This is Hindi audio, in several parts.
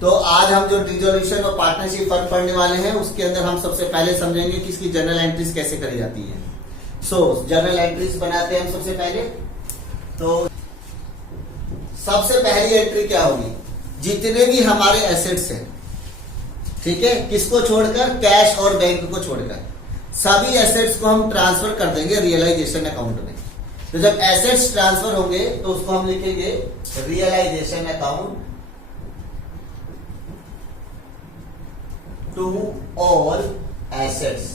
तो आज हम जो डिसोल्यूशन और पार्टनरशिप फंड पढ़ने वाले हैं उसके अंदर हम सबसे पहले समझेंगे कि इसकी जर्नल एंट्रीज कैसे करी जाती है। जर्नल एंट्रीज बनाते हैं हम सबसे पहले। तो सबसे पहली एंट्री क्या होगी, जितने भी हमारे एसेट्स हैं, ठीक है, किसको छोड़कर, कैश और बैंक को छोड़कर सभी एसेट्स को हम ट्रांसफर कर देंगे रियलाइजेशन अकाउंट में। तो जब एसेट्स ट्रांसफर होंगे तो उसको हम लिखेंगे realisation account to all assets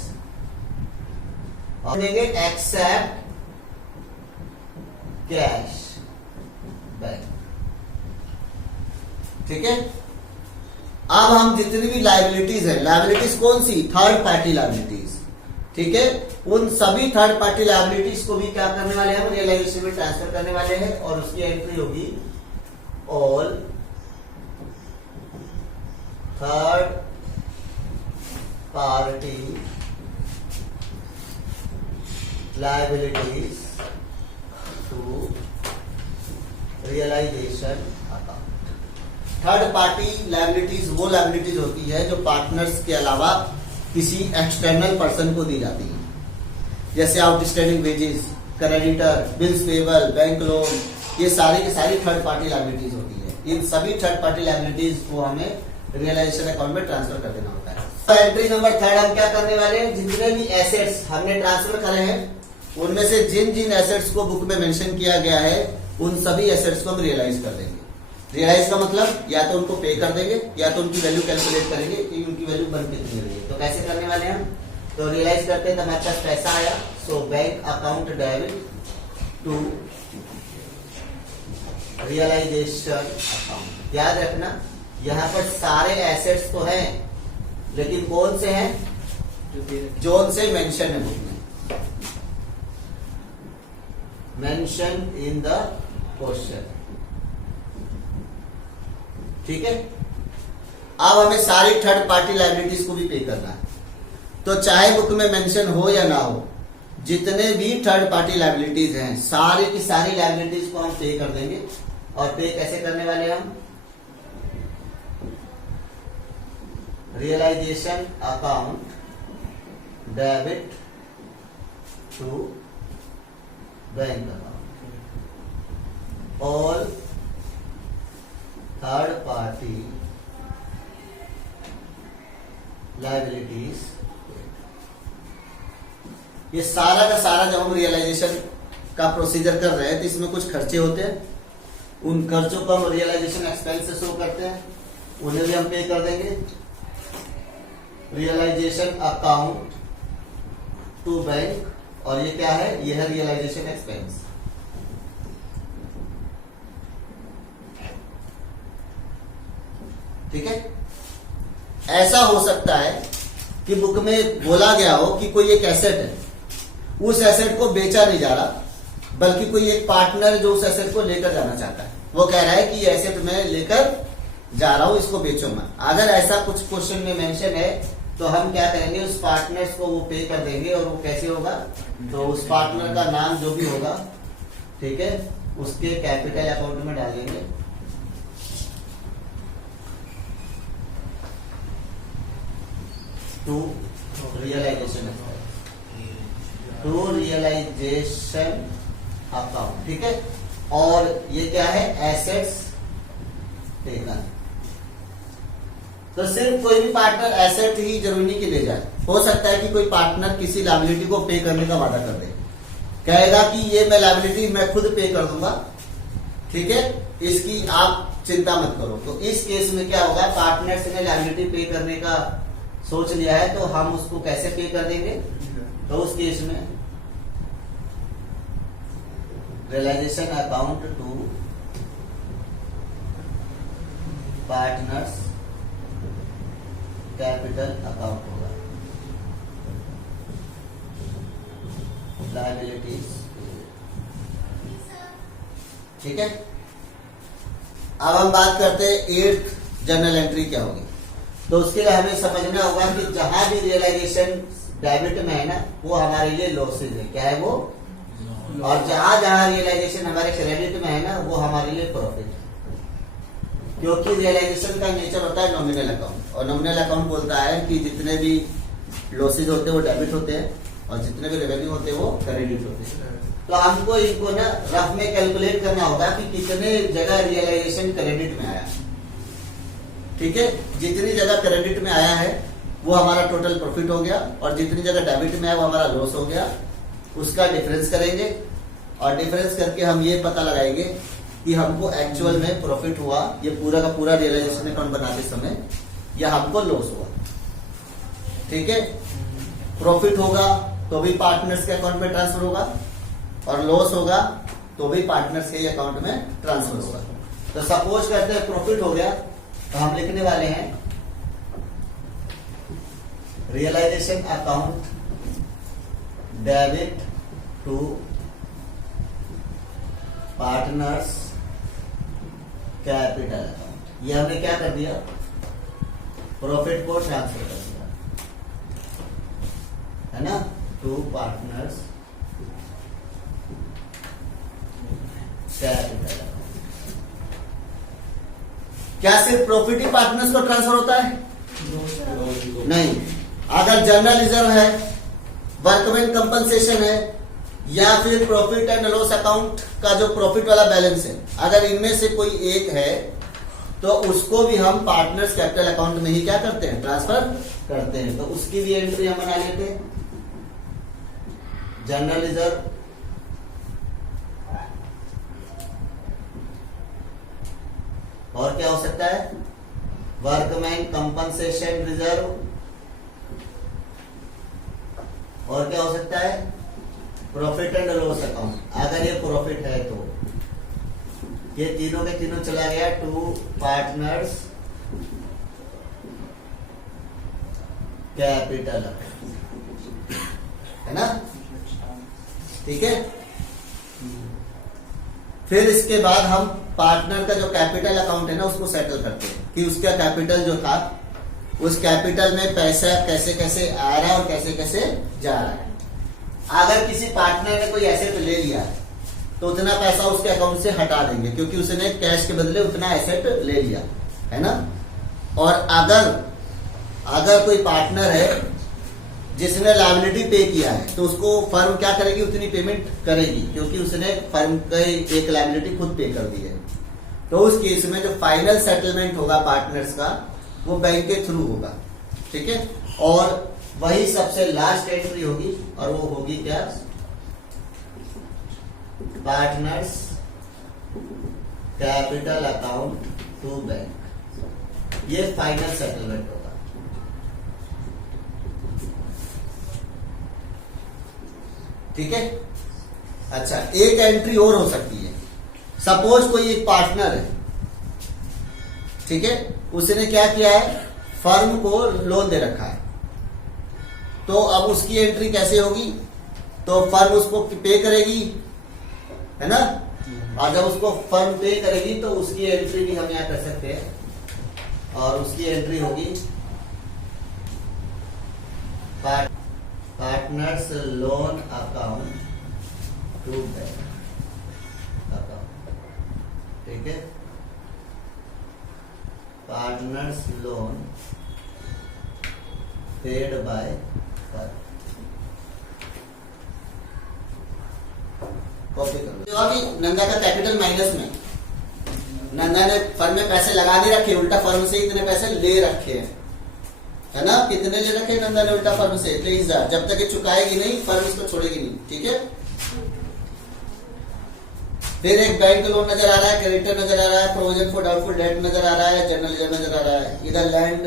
और देंगे एक्सेप्ट कैश बैंक। ठीक है, अब हम जितनी भी लायबिलिटीज है, लायबिलिटीज कौन सी, थर्ड पार्टी लायबिलिटीज, ठीक है, उन सभी थर्ड पार्टी लायबिलिटीज को भी क्या करने वाले हैं, हम रियलाइजेशन में ट्रांसफर करने वाले हैं और उसकी एंट्री होगी all third party liabilities to realisation account. Third party liabilities वो लायबिलिटीज होती है जो पार्टनर्स के अलावा किसी एक्सटर्नल पर्सन को दी जाती है, जैसे outstanding wages, creditor, bills payable, bank loan, ये सारी की सारी थर्ड पार्टी लायबिलिटीज होती है। इन सभी थर्ड पार्टी लायबिलिटीज को हमें रियलाइजेशन अकाउंट में ट्रांसफर कर देना होता है। तो एंट्री नंबर थर्ड हम क्या करने वाले हैं, जितने भी एसेट्स हमने ट्रांसफर करे हैं उनमें से जिन जिन एसेट्स को बुक में मेंशन किया गया है उन सभी एसेट्स को हम रियलाइज कर देंगे। रियलाइज का मतलब या तो उनको पे कर देंगे या तो उनकी वैल्यू कैलकुलेट करेंगे कि उनकी वैल्यू बन कितनी रही है। तो कैसे करने वाले हैं हम, तो रियलाइज करते हैं तो हमारे पास पैसा आया, so bank account debit to realisation account. याद रखना यहाँ पर सारे एसेट्स तो हैं लेकिन कौन से हैं, जोन से मेंशन है बुक में, मेंशन इन द क्वेश्चन। ठीक है, अब हमें सारी थर्ड पार्टी लायबिलिटीज को भी पे करना है। तो चाहे बुक में मेंशन हो या ना हो, जितने भी थर्ड पार्टी लायबिलिटीज हैं सारी की सारी लायबिलिटीज को हम पे कर देंगे। और पे कैसे करने वाले हैं हम, realisation account debit to bank account all third party liabilities. ये सारा का सारा जब हम रियलाइजेशन का प्रोसीजर कर रहे हैं तो इसमें कुछ खर्चे होते हैं, उन खर्चों को हम रियलाइजेशन एक्सपेंस से शो करते हैं, उन्हें भी हम पे कर देंगे। रियलाइजेशन अकाउंट टू बैंक, और ये क्या है, ये है रियलाइजेशन एक्सपेंस। ठीक है, ऐसा हो सकता है कि बुक में बोला गया हो कि कोई एक एसेट है, उस एसेट को बेचा नहीं जा रहा, बल्कि कोई एक पार्टनर जो उस एसेट को लेकर जाना चाहता है, वो कह रहा है कि ये एसेट मैं लेकर जा रहा हूं, इसको बेचो मत। अगर ऐसा कुछ क्वेश्चन में मेंशन है तो हम क्या करेंगे, उस पार्टनर्स को वो पे कर देंगे। और वो कैसे होगा, तो उस पार्टनर का नाम जो भी होगा, ठीक है, उसके कैपिटल अकाउंट में डालेंगे। To realisation account. ठीक है, और ये क्या है, एसेट्स टेकन। तो सिर्फ कोई भी पार्टनर एसेट ही जरूरी नहीं कि ले जाए, हो सकता है कि कोई पार्टनर किसी लायबिलिटी को पे करने का वादा कर दे, कहेगा कि ये मैं लायबिलिटी मैं खुद पे कर दूंगा, ठीक है, इसकी आप चिंता मत करो। तो इस केस में क्या होगा, पार्टनर्स ने लायबिलिटी पे करने का सोच लिया है तो हम उसको कैसे पे कर देंगे, तो उस केस में realisation account to partners capital account होगा, लायबिलिटीज। ठीक है, अब हम बात करते हैं 8th जर्नल एंट्री क्या होगी। तो उसके लिए हमें समझना होगा कि जहां भी रियलाइजेशन डेबिट में है ना, वो हमारे लिए लॉसेज है, क्या है वो, और जहां जहां रियलाइजेशन हमारे क्रेडिट में है ना, वो हमारे लिए प्रॉफिट है। क्योंकि रियलाइजेशन का नेचर होता है नॉमिनल अकाउंट, और नॉमिनल अकाउंट बोलता है कि जितने भी लॉसेज होते हैं वो डेबिट होते हैं और जितने भी रेवेन्यू होते हैं वो क्रेडिट होते हैं। तो हमको इनको ना रफ में कैलकुलेट करना होगा कि कितने जगह रियलाइजेशन क्रेडिट में आया। ठीक है, जितनी जगह क्रेडिट में आया है वो हमारा टोटल प्रॉफिट हो गया, और जितनी जगह डेबिट में आया वो हमारा लॉस हो गया। उसका डिफरेंस करेंगे और डिफरेंस करके हम ये पता लगाएंगे कि हमको एक्चुअल में प्रॉफिट हुआ ये पूरा का पूरा रियलाइजेशन अकाउंट बनाते समय, या हमको लॉस हुआ। ठीक है, प्रॉफिट होगा तो भी पार्टनर्स के अकाउंट में ट्रांसफर होगा, और लॉस होगा तो भी पार्टनर्स के अकाउंट में ट्रांसफर होगा। तो सपोज करते हैं प्रॉफिट हो गया, तो हम लिखने वाले हैं realisation account debit to partners capital account. ये हमने क्या कर दिया, प्रॉफिट को ट्रांसफर कर दिया, है ना, टू पार्टनर्स कैपिटल अकाउंट। क्या सिर्फ प्रॉफिट ही पार्टनर्स को ट्रांसफर होता है? नहीं, अगर जनरल रिजर्व है, वर्कमैन कंपनसेशन है, या फिर प्रॉफिट एंड लॉस अकाउंट का जो प्रॉफिट वाला बैलेंस है, अगर इनमें से कोई एक है तो उसको भी हम पार्टनर्स कैपिटल अकाउंट में ही क्या करते हैं, ट्रांसफर करते हैं। तो उसकी भी एंट्री हम बना लेते हैं, जनरल रिजर्व और क्या हो सकता है, वर्कमैन कंपनसेशन रिजर्व, और क्या हो सकता है, प्रॉफिट एंड लॉस अकाउंट। अगर ये प्रॉफिट है तो ये तीनों के तीनों चला गया टू पार्टनर्स कैपिटल अकाउंट, है ना। ठीक है, फिर इसके बाद हम पार्टनर का जो कैपिटल अकाउंट है ना उसको सेटल करते हैं कि उसका कैपिटल जो था उस कैपिटल में पैसा कैसे कैसे आ रहा है और कैसे कैसे जा रहा है। अगर किसी पार्टनर ने कोई एसेट ले लिया है तो उतना पैसा उसके अकाउंट से हटा देंगे, क्योंकि उसने कैश के बदले उतना एसेट ले लिया, है ना। और अगर कोई पार्टनर है जिसने लायबिलिटी पे किया है तो उसको फर्म क्या करेगी, उतनी पेमेंट करेगी, क्योंकि उसने फर्म का एक लायबिलिटी खुद पे कर दी है। तो उस केस में जो फाइनल सेटलमेंट होगा पार्टनर्स का वो बैंक के थ्रू होगा। ठीक है, और वही सबसे लास्ट एंट्री होगी, और वो होगी क्या, partners capital account to bank. ये फाइनल सेटलमेंट होगा। ठीक है, अच्छा एक एंट्री और हो सकती है। सपोज कोई एक पार्टनर है, ठीक है, उसने क्या किया है, फर्म को लोन दे रखा है, तो अब उसकी एंट्री कैसे होगी, तो फर्म उसको पे करेगी, है ना, और जब उसको फर्म पे करेगी तो उसकी एंट्री भी हम यहां कर सकते हैं, और उसकी एंट्री होगी partners loan account to bank account. ठीक है, partners loan paid by firm. Copy करो। जो अभी नंदा का कैपिटल माइनस में, नंदा ने फर्म में पैसे लगा नहीं रखे, उल्टा फर्म से इतने पैसे ले रखे हैं, है ना। कितने ले रखे नंदा ने उल्टा फर्म से, 23,000। जब तक ये चुकाएगी नहीं फर्म इसको छोड़ेगी नहीं। ठीक है, फिर एक बैंक लोन नजर आ रहा है, क्रेडिटर नजर आ रहा है, प्रोविजन फॉर डाउटफुल डेट नजर आ रहा है, जनरल रिजर्व नजर आ रहा है, इधर land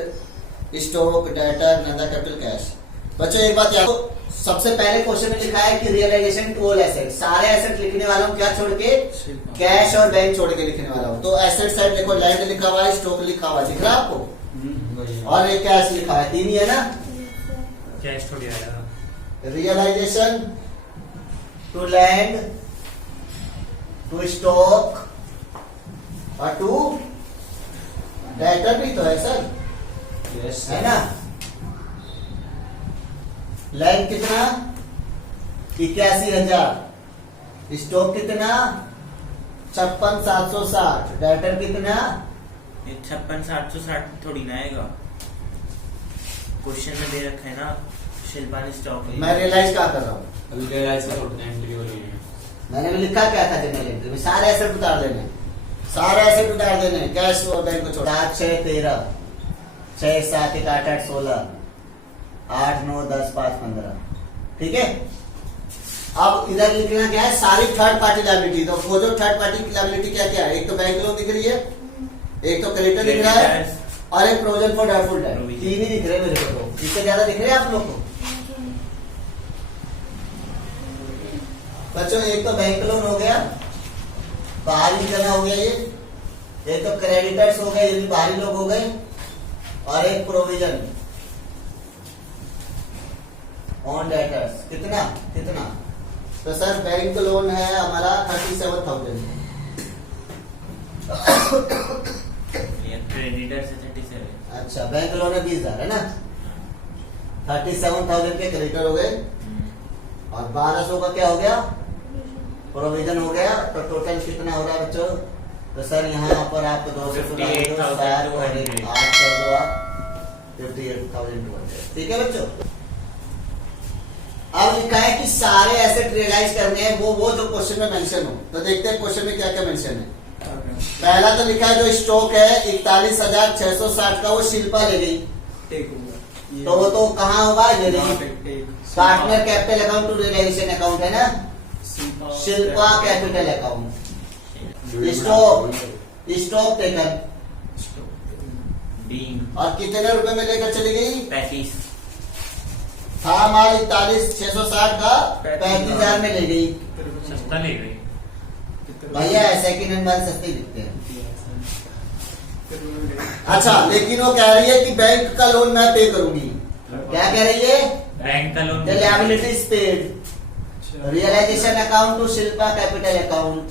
stock debtor Nanda capital cash. बच्चों एक बात याद, सबसे पहले क्वेश्चन में लिखा है कि रियलाइजेशन टू ऑल एसेट, सारे एसेट लिखने वाला हूँ, क्या छोड़ के, कैश और बैंक छोड़ के लिखने वाला हूँ। तो एसेट साइड देखो, लैंड लिखा हुआ है, स्टॉक लिखा हुआ है, दिख रहा है आपको, और एक कैश लिखा है, तीन ही है ना, कैश थोड़ी आएगा। Realisation to land, to stock और टू डेटर भी तो है सर, है ना। लैंड कितना, 81,000, स्टॉक कितना, 56,760, डेटर कितना, ये 56,760 थोड़ी ना आएगा, क्वेश्चन में दे रखा है ना शिल्पा ने स्टॉक मैं रियलाइज क्या कर रहा हूँ, अभी रियलाइज का थोड़ा एंट्री हो रही है। मैंने भी लिखा क्या था जनरल एंट्री में, सारे एसेट उतार देने, सारे एसेट उतार देने, कैश और बैंक को छोड़ा। 7 6 13, 6 7 1 8 8 16, 8 9 10 5 15, ठीक है। अब इधर लिखना क्या है, सारी थर्ड पार्टी लायबिलिटी। तो वो जो थर्ड पार्टी लायबिलिटी क्या क्या है, एक तो बैंक लोन दिख रही है, एक तो क्रेडिटर दिख रहा है, और एक प्रोविजन फॉर डाउटफुल डेट। तीन ही दिख रहे हैं मेरे को, तो इससे ज्यादा दिख रहे हैं आप लोग को बच्चों? एक तो बैंक लोन हो गया, बाहरी जमा हो गया ये, एक तो क्रेडिटर्स हो गए, ये भी बाहरी लोग हो गए, और एक प्रोविजन ऑन डेटर्स। कितना कितना? तो सर बैंक लोन है हमारा 37,000, क्रेडिटर से 37। अच्छा बैंक लोन है 20,000 है ना, 37,000 के क्रेडिटर हो गए, और 1200 का क्या हो गया, प्रोविजन हो गया। तो टोटल कितना हो रहा है बच्चों? तो सर यहाँ पर आप 58,200, ठीक है बच्चों। अब लिखा है कि सारे एसेट रियलाइज करने हैं, वो जो क्वेश्चन में मेंशन हो। तो देखते हैं क्वेश्चन में क्या क्या मेंशन है। पहला तो लिखा है जो स्टॉक है 41,660 का, वो शिल्पा ले गई, तो वो तो कहाँ होगा, ये partner capital account to realisation account है ना, Shilpa capital account. Stock taken, और कितने रुपए में लेकर चली गई? 35। था माल 41,660 का, 35,000 में ले गई। सस्ता ले गई भैया सेकंड हैंड माल सस्ते बिकते हैं। अच्छा लेकिन वो कह रही है कि बैंक का लोन मैं पे करूंगी। क्या कह रही है? बैंक का loan The liability is paid. Realization account to Shilpa capital account.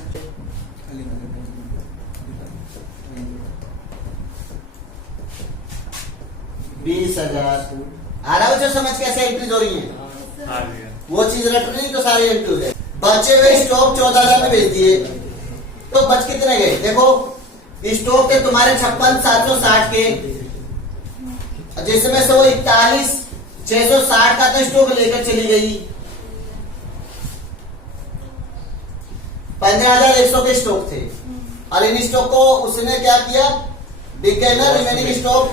20,000। आ रहा है समझ कैसे एंट्रीज हो रही है? आ गया। वो चीज रट रही तो सारी एंट्री हो जाए। बचे हुए स्टॉक 14,000 में बेच दिए, तो बच कितने गए? देखो स्टॉक थे तुम्हारे 56,760 के, जिसमें से वो 41,660 का तो स्टॉक लेकर चली गई। 15,100 के स्टॉक थे, और इन स्टॉक को उसने क्या किया, बिके ना, रिमेनिंग स्टॉक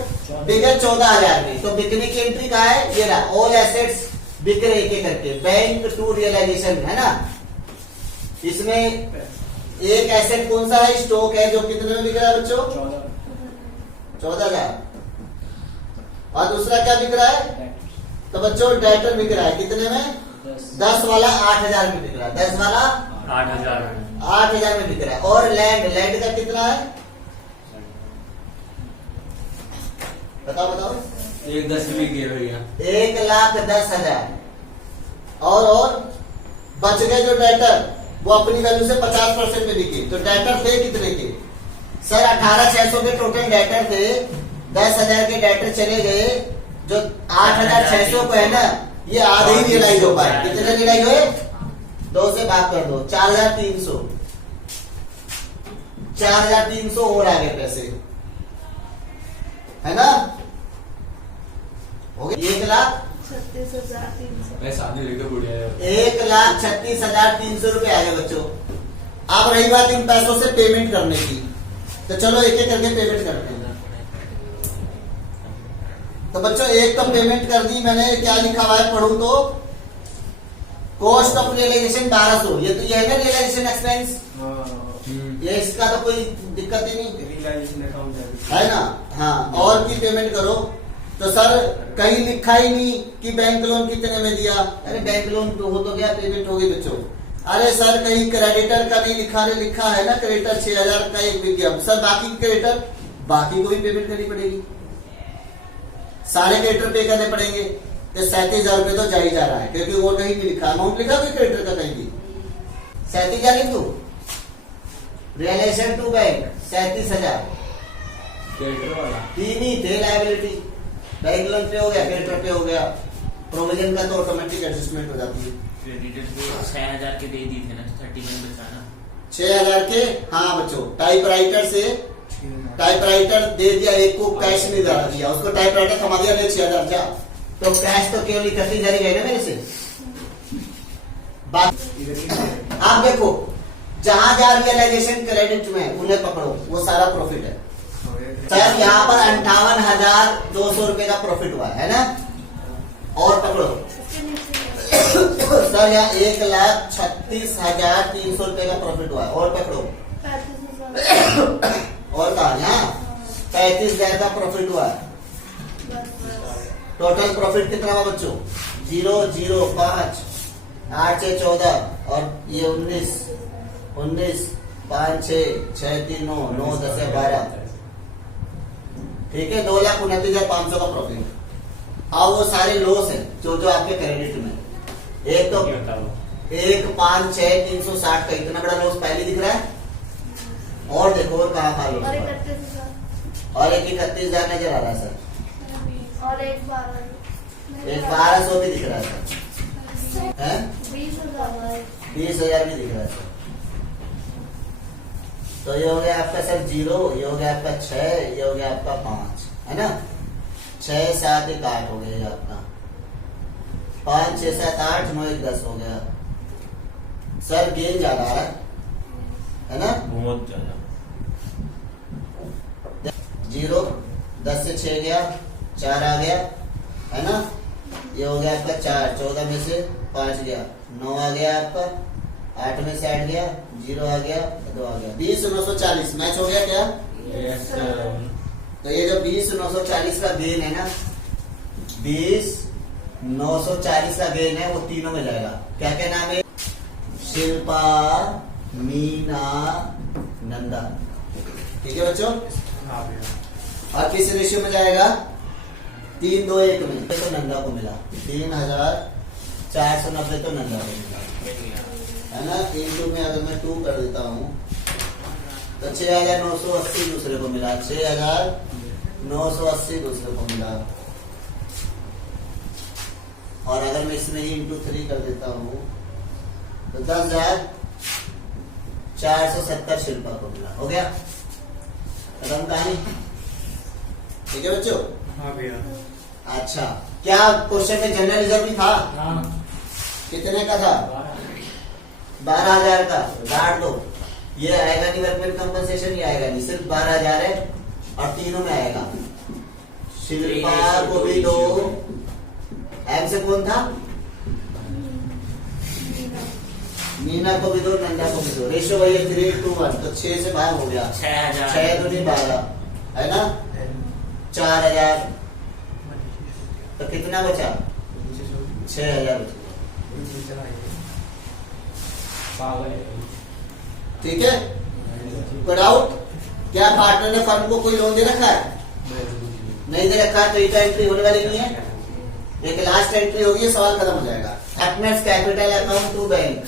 बिके 14,000 में। तो बिकने की एंट्री कहा है, ये रहा, ऑल एसेट्स बिक रहे एक करके, बैंक टू रियलाइजेशन है ना। इसमें एक एसेट कौन सा है, स्टॉक है, जो कितने में बिक रहा है बच्चों? 14,000। और दूसरा क्या बिक रहा है? तो बच्चों डेटर बिक रहा है कितने में? 10 वाला 8,000 में बिक रहा है, 10 वाला 8,000 में बिक रहा है। और लैंड का कितना है बताओ? 1,10 भी गए भैया, 1,10,000। और बच गए जो डेटर, वो अपनी वैल्यू से 50% में बिके। तो डेटर थे कितने के सर? 18,600 के टोटल डेटर थे, 10,000 के डेटर चले गए, जो 8,600 को है ना, ये आधे ही रियलाइज हो पाए। कितने रियलाइज हुए? 2 से भाग कर दो, 4,300। 4,300 और आ गए पैसे, है ना? हो गए 1,36,300। मैं सामने लेकर बुढ़िया है। 1,36,300 रुपए आ गए बच्चों। अब रही बात इन पैसों से पेमेंट करने की, तो चलो एक एक करके पेमेंट करते हैं। तो बच्चों एक तो पेमेंट कर दी मैंने, क्या लिखा हुआ है पढ़ू तो, कॉस्ट ऑफ रियलाइजेशन 1,200। ये तो ये है ना रियलाइजेशन एक्सपेंस, ये इसका तो कोई दिक्कत ही नहीं है ना। हाँ, और की पेमेंट करो। तो सर कहीं लिखा ही नहीं कि बैंक लोन कितने में दिया। अरे बैंक लोन तो हो तो गया, पेमेंट हो गई बच्चों। अरे सर कहीं क्रेडिटर का नहीं लिखा, अरे लिखा है ना क्रेडिटर 6,000 का एक बिक गया। सर बाकी क्रेडिटर, बाकी को भी पेमेंट करनी पड़ेगी, सारे क्रेडिटर पे करने पड़ेंगे। तो 37,000 रुपए तो जा ही जा रहा है, क्योंकि वो कहीं भी लिखा, अमाउंट लिखा कोई क्रेडिटर का कहीं भी। 37,000 लिख दो, रियलाइजेशन टू बैंक 37,000। क्रेडिटर वाला तीन ही थे लायबिलिटी, बैंक लोन पे हो गया, क्रेडिटर पे हो गया, प्रोविजन का तो ऑटोमेटिक एडजस्टमेंट हो जाती है। क्रेडिटर को 6,000 के दे दी थे ना, 30 में बचाना। 6,000 के, हाँ बच्चों, टाइपराइटर से टाइपराइटर दे दिया, एक को कैश नहीं दिया, उसको टाइपराइटर थमा दिया, ले 6,000 जा, तो कैश तो केवल 31,000 ही गए ना मेरे से। बात आप देखो, जहां जहां रियलाइजेशन क्रेडिट में उन्हें पकड़ो, वो सारा प्रॉफिट है। सर यहाँ पर 58,200 रुपए का प्रॉफिट हुआ है ना, और पकड़ो सर यहाँ 1,36,300 रुपए का प्रॉफिट हुआ है, और पकड़ो और कहा यहाँ 35,000 का प्रॉफिट हुआ है। टोटल प्रॉफिट कितना हुआ बच्चों? 0, 0, 5, 8 से 14 और ये 19, 5, 6, 3, 9, 10 से 12, ठीक है, 2,29,500 का प्रॉफिट। अब वो सारे लॉस है जो जो आपके क्रेडिट में, एक तो 1,5,6,360 का इतना बड़ा लॉस पहले दिख रहा है, और देखो और कहाँ खा लॉस, और एक 31,000 नजर आ रहा है सर, और एक 1200 भी दिख रहा है सर, 20,000 भी दिख रहा है सर। तो ये हो गया आपका सर 0, ये हो गया आपका 6, ये हो गया आपका 5, है ना, 6, 7, 1, 8 हो गया ये आपका, 5, 6, 7, 8, 9, 1, 10 हो गया सर। गेन ज्यादा आ रहा है ना, बहुत ज्यादा। 0, 10 से 6 गया, 4 आ गया, है ना, ये हो गया आपका 4, 14 में से 5 गया, 9 आ गया आपका, 8 में से 8 गया, 0 आ गया, 2 आ गया, 20,940 मैच हो गया क्या? Yes sir. तो ये जो 20,940 का गेन है ना, 20,940 का गेन है, वो तीनों में जाएगा। क्या क्या नाम है? शिल्पा, मीना, नंदा, ठीक है बच्चों। और किस रेशियो में जाएगा? 3, 2, 1 में, तो नंदा को मिला 3,490, तो नंदा को मिला, है ना। इनटू में अगर मैं 2 कर देता हूँ तो 6,980 दूसरे को मिला, 6,980 दूसरे को मिला, और अगर मैं इसमें ही इंटू 3 कर देता हूँ तो 10,470 शिल्पा को मिला। हो गया खत्म कहानी, ठीक है बच्चों। हाँ भैया। अच्छा, क्या क्वेश्चन में जनरल रिजर्व भी था? कितने का था? 12,000 का। काट दो, ये आएगा नहीं, वर्कमैन कंपनसेशन ही आएगा नहीं, सिर्फ 12,000 है, और तीनों में आएगा। शिल्पा को भी दो, एम से कौन था? मीना को भी दो, नंदा को भी दो। रेशियो वही है 3:1, तो 6 से भाग हो गया, 6 दूनी 12, है ना, 4,000, तो कितना बचा? 6,000 बचा, ठीक है। कोई डाउट? क्या पार्टनर ने फर्म को कोई लोन दे रखा है? नहीं दे रखा है, तो ये एंट्री होने वाली नहीं है, एक लास्ट एंट्री होगी, सवाल खत्म हो जाएगा। Happiness capital account to bank,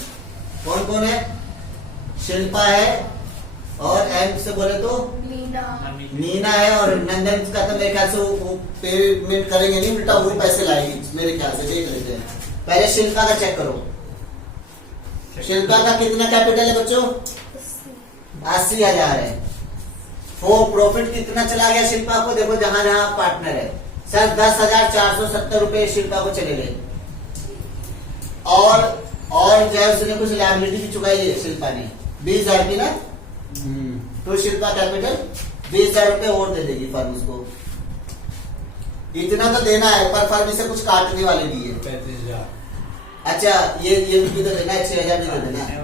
कौन कौन है? शिल्पा है, और एम से बोले तो मीना है, और नंदन का तो मेरे ख्याल से वो पेमेंट करेंगे नहीं, उल्टा वो पैसे लाएगी मेरे ख्याल से। देख लेते हैं, पहले शिल्पा का चेक करो। शिल्पा का कितना कैपिटल है बच्चों? 80,000 है। वो प्रॉफिट कितना चला गया शिल्पा को? देखो जहां जहां पार्टनर है सर, 10,470 रुपए शिल्पा को चले गए, और जो है उसने कुछ लायबिलिटी भी चुकाई है शिल्पा ने, 20,000 की ना, तो शिल्पा कैपिटल 20,000 रुपए और दे देगी फर्म उसको। इतना तो देना है, पर फर्म इसे कुछ काटने वाले भी है। 35,000। अच्छा, ये भी तो देना है, 6,000 भी तो देना है।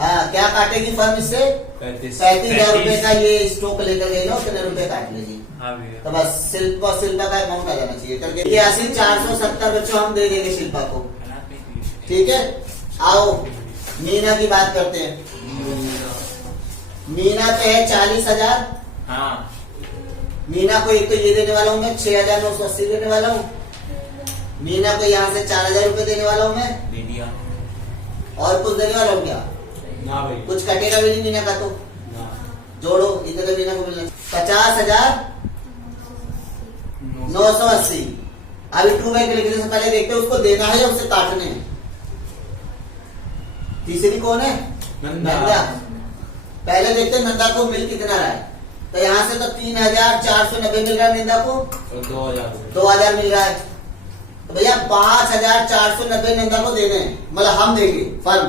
हाँ, क्या काटेगी फर्म इससे? 35,000 रुपए का ये स्टॉक लेकर गई ना, कितने रुपए काट लेगी। तो बस शिल्पा का अमाउंट आ जाना चाहिए करके। 83,470 बच्चों हम दे देंगे शिल्पा को, ठीक है। आओ मीना की बात करते हैं। मीना पे है 40,000। हाँ, मीना को एक तो ये देने वाला हूँ मैं, 6,980 देने वाला हूँ। मीना को यहाँ से 4,000 रुपए देने वाला हूँ मैं, दे दिया। और कुछ देने वाला हूँ क्या? ना भाई, कुछ कटेगा भी नहीं मीना का, तो ना। जोड़ो, इतने मीना को मिलना 50,980। अभी टू बैंक लिखने से पहले देखते हैं उसको देना है या उससे काटने हैं। तीसरी कौन है? नंदा। पहले देखते हैं नंदा को मिल कितना रहा है। तो यहाँ से तो 3,490 मिल रहा है नंदा को, और 2,000 रुपए। 2,000 मिल रहा है। तो भैया 5,490 नंदा को देने हैं, मतलब हम देंगे फर्म।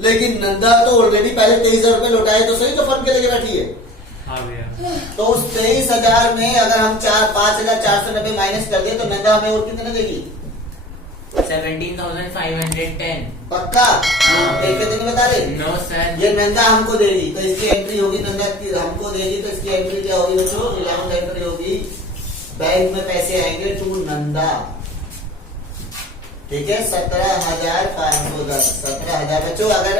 लेकिन नंदा तो ऑलरेडी पहले 23,000 रुपए लौटाए तो सही, जो फर्म के लेके बैठी है। हाँ भैया। तो उस 23,000 में अगर हम 5,490 माइनस कर दिए तो नंदा हमें और कितने देगी? 17,510। पक्का? एक कितने बता रहे? No sir. ये नंदा हमको देगी तो इसकी एंट्री होगी, नंदा की हमको देगी तो इसकी एंट्री क्या होगी बच्चों? 11 एंट्री होगी, बैंक में पैसे आएंगे टू नंदा। ठीक है, 17,510। 17,000 बच्चों अगर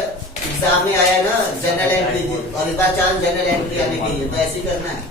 एग्जाम में आया ना जनरल एंट्री, और इस बार चांस जनरल एंट्री आने के लिए, तो ऐसे ही करना है।